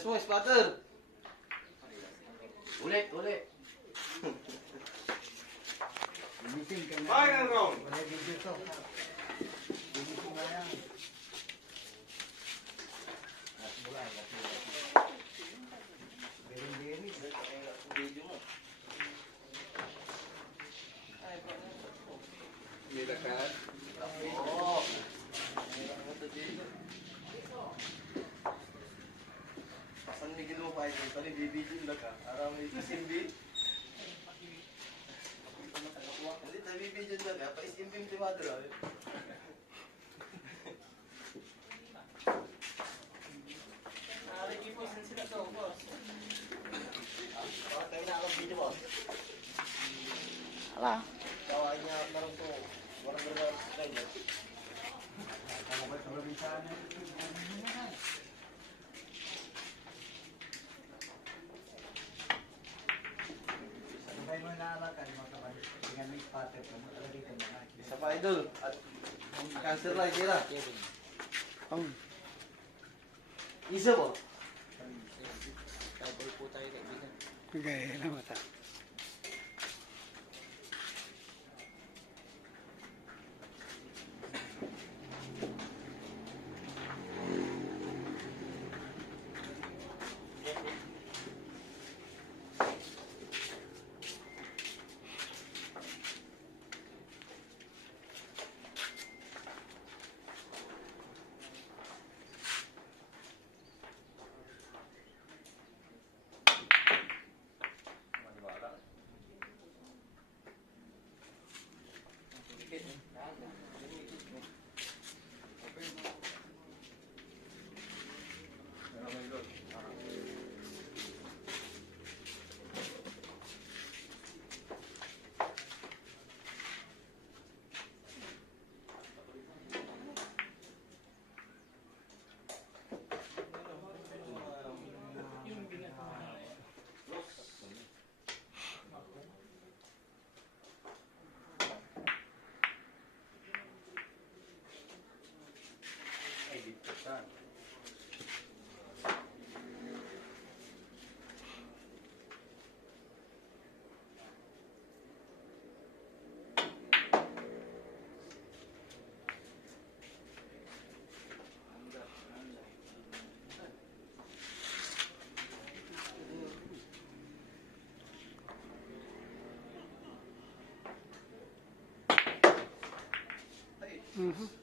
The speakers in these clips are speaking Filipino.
Tigas mo, spatter. Ulit, ulit. Final round. Wala video to. Video ko na yan. Biring-biring. Video mo. Nilakan. Oo. San Miguel mo pa ito. Tali, bibidin na ka. Aram mo ito simbil. Hindi, tayo bibidin na ka. Pa-isimbing si Madra. Tayo na akong video, boss. Ala. Tawain niya naroon po. Walang gano'n tayo. Ako ba ito rin sana? Sabay mo naalakan mo kapag tingnan mo yung pattern mo. Matalagay ka na. Isa pa, idol. At cancer light, tira. Ang Isa po. gaya na mata.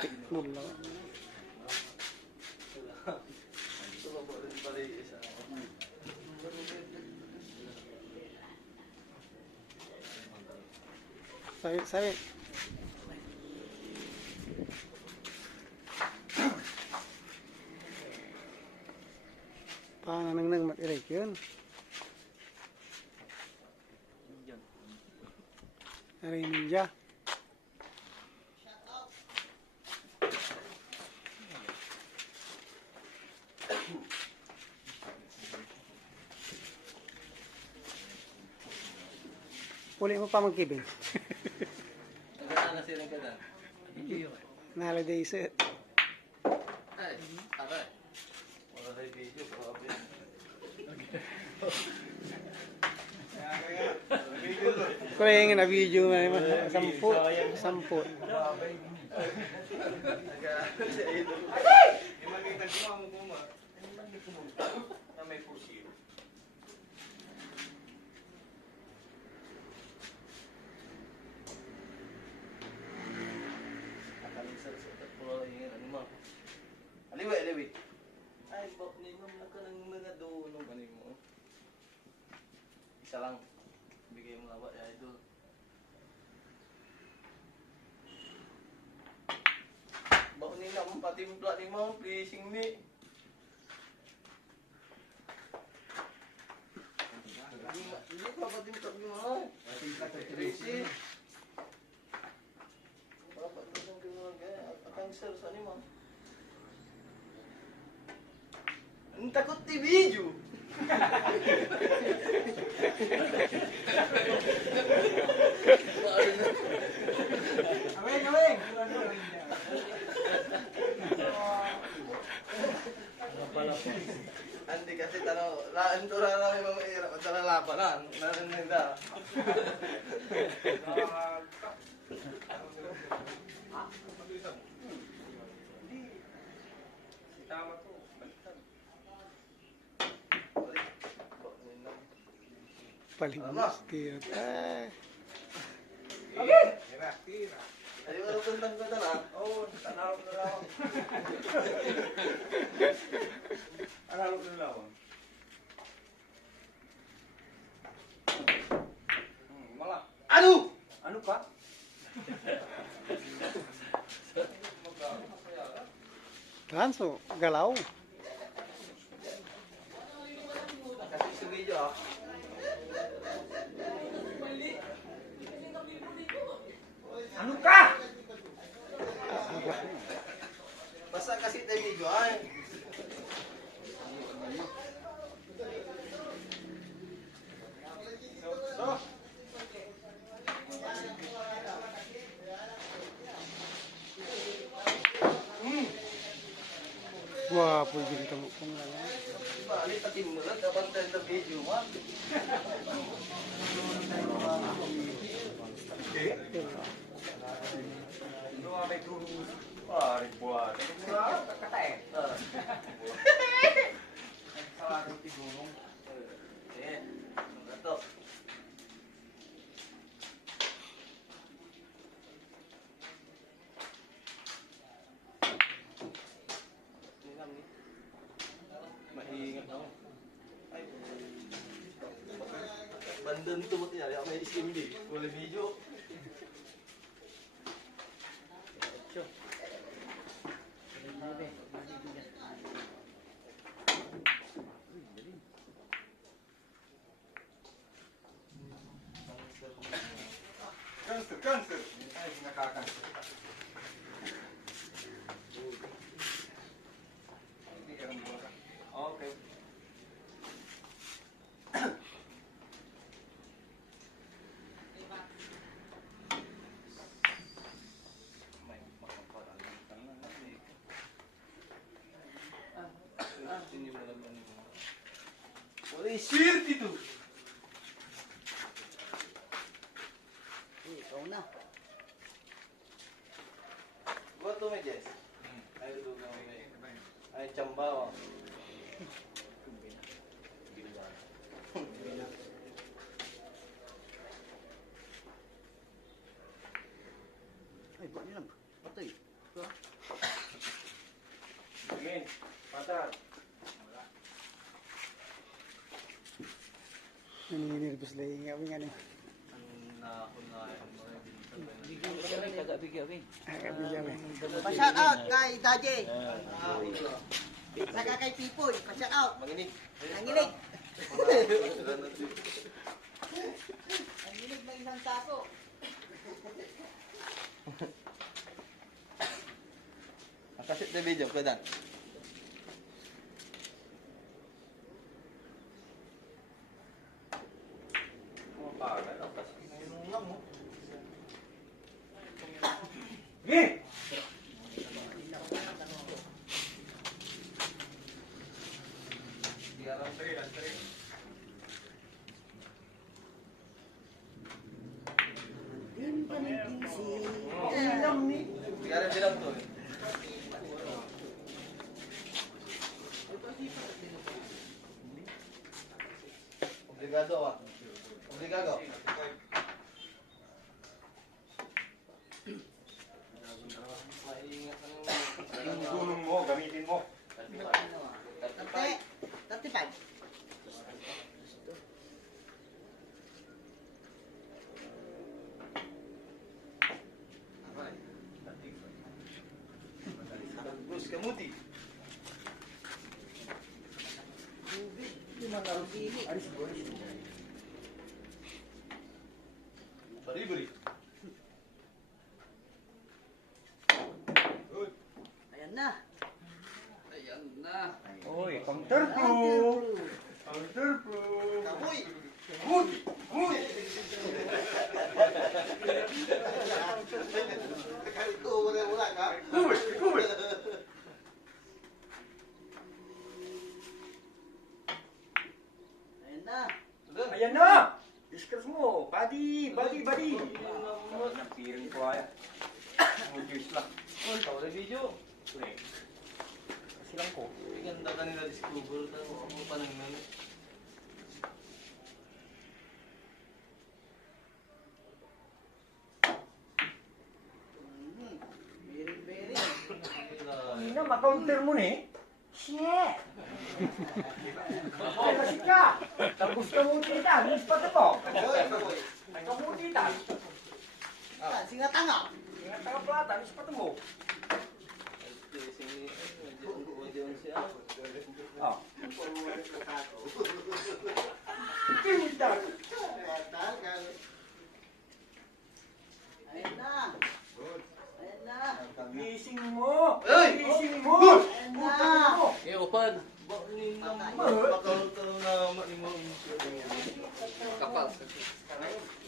Tikmul lang. Sawit. Paano nang mag-erect yun? Aray ninja. Uli mo pa magkibin. Nagkana na silang kada. Na-holiday set. Ay, aray. Wala tayo video. Kaya nga na-video nga naman. 10. Imakita ko ang kuma. Na may pusil. Aliwi. Ay, bak ni ma'am na ka ng mga doon kanin mo. Isa lang. Bigay mo lawa ya idol. Bak ni na mong patimpla ni ma'am, pleasing ni. Hindi pa patimpla ni ma'am. Patimpla ka Pleasing. Dapat isang gano'n cancer sa ni ma'am. Ang takot ni video. Aweng! Ay, Hindi kasi tanong, laan to na namin mamahirap at nalalabanan. Nananinda. Tama to. Baliktad. Palimus. Cute. Ah. Tira, tira. Ayaw ano gandang ganda na. Oo, tanawag na lawang. Tanawag na lawang. Mala. Ano? Ano ka? Tanso. Galaw. Kasi sa video ah. Ano ka? Basta kasi tayo video ay. Wapo din kamu kung ano. Bali pati mulat dapat tayo ng video man. Ano nga may guru? Pari buwan. Kakatae. Ah. Salamat siguro. Eh, ang gato. Mahingat ako. Ay. Bandang tumot niya. Ako may SMD. Wala video. Cancer, cancer. Ay, nakaka-cancer. Hindi ka rin buwan. Okay. May makaparang ka na. Hindi mo naman yung mga. Wala yung shirt ito. Ikaw na. Buat to may Jess. Ay, ito na may. Ay, chamba oh. Ay, ba't nilang? Patay. Amin. Patar. Naninirpos lang yung nga ano. Nakunayan mo rin dito. Agabi dyan eh. Pa-shout out kay Daje. Saka kay Pipoy. Pa-shout out. Manginig. Nanginig. Nanginig ng isang sako. Nakasit na video, Kudan. Mapagal. Kasi ngayon nga mo. Kaya bilang to eh. Obligado ah. Obligado. Maingat ka Yung gulong mo, gamitin mo. 35. Bus kamuti. Bari-bari. Ayan na. Ayan na. Oy, counterproof. Counterproof. Kamoy. Good. Good. Wala ka? Good. Good. Ayan na! Discuss mo. Body. Napiring ko ay. Juice lang. Oh, tao na video. Kasi lang ko. Ganda kanila discover na ako pa nang nan. Hindi na, makaunter mo ni. Shit! Ay, kasi ka! Tapos ka mo tita, miss pa ito. Ay, ka mo tita. Singa tanga. Ingat ka plata, miss pa ito mo. Oh. Tita! Ayan na. Ayan na. Gising mo! Ay! Gising mo! Ayan Puta na. mo! Eh, opan. Bakit pagkaroon na mo kapal.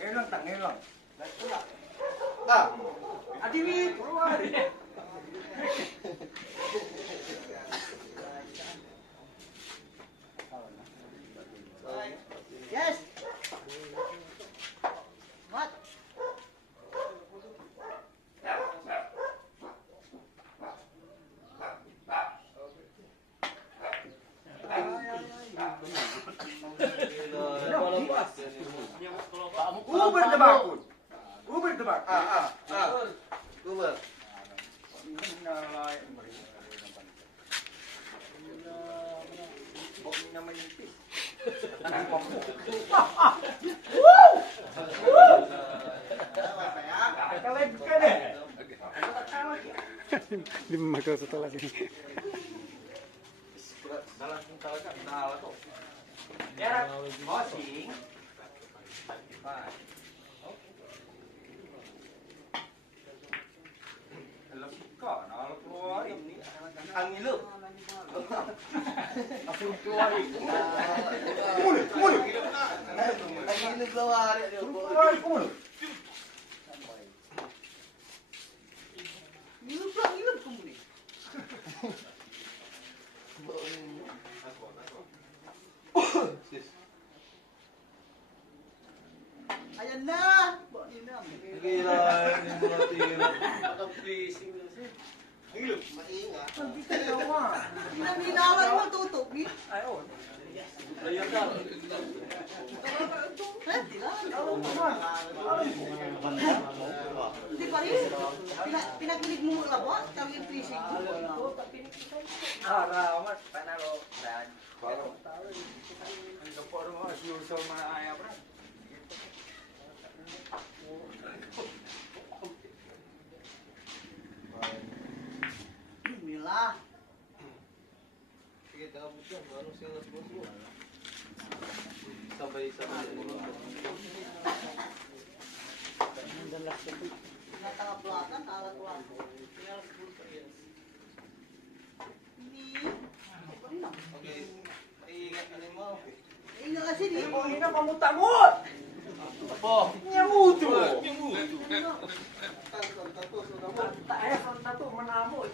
Ngayon lang. Ah! Adiwit! Yes. What? Uber the bakod! Uber the bakod! Uber. Kalive ka na! Hindi mo magkasutola sini. Dalang talaga, nahala to. Yan, bossing. Alam ka, nakalapluwari. Ang ilo. Nakulpluwari. Ang ilo glawari. Kulpluwari ko mo. Ilog ko muli. Ayan na. Ayan na. Kailangan yung mga tira. Nakapleasing na siya. Pinabinawan mo tutok. Ay, oh. Ayun ka. Hindi pa rin. Pinakilig mo nga ba? Tawag yung fishing mo. Ramat, panalo. Brad. Ang kaporo mo, as usual mga ayaw, Brad. Mila. Sige, takabot yan. Ano sila sa boss mo? Sabay-sabay. Natangapulatan, alat-alat. Hindi. Okay. Iingat ka rin mo. Eh nga kasi di. Hindi na pamutamot! Apo! Nyamuto! Tayo, ang tato, manamot.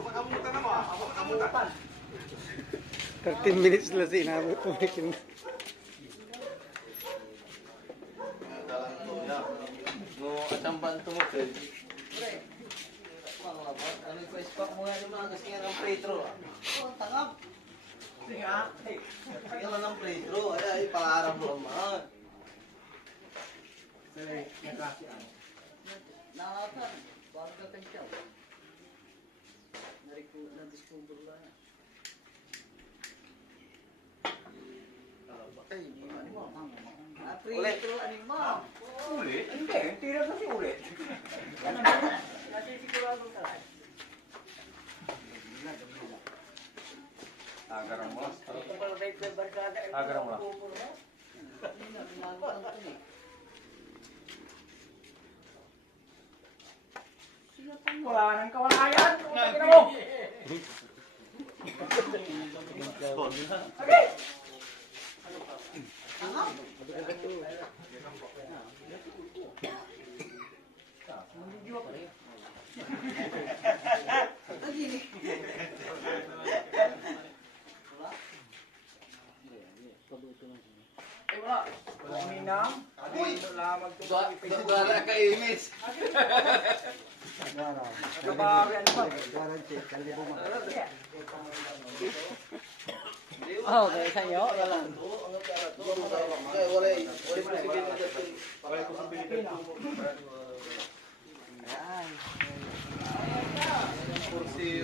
Manamutan na mo, manamutan. 13 minutes lang sinabot ko. Dalang to ya. No, atamban to mo. Pre. Ano yung pa-spark mo nga yung mga kasi nga ng pretro. Oh, tangap. Sige ha. Kaya nga ng pretro. Ay, pangarap mo naman. Nakatan. Parang katang siya. Na-discover lang. Ay, ano mo? Pre-intro, ano mo? Ulit? Hindi, tira kasi ulit. Nasisigurado ka. Agarang mo lang. Agarang mo lang. Wala nang kawalayan. Tingnan mo. Okay. Lagi. Ay, wala. Wala minam. Uy! Wala Dara ka imis. Gara. Nagbabawi ano ba? Guarantee, kalibo mo. Oh, kaya sa'yo, wala. Wala posibilidad. Ayan. Kursi.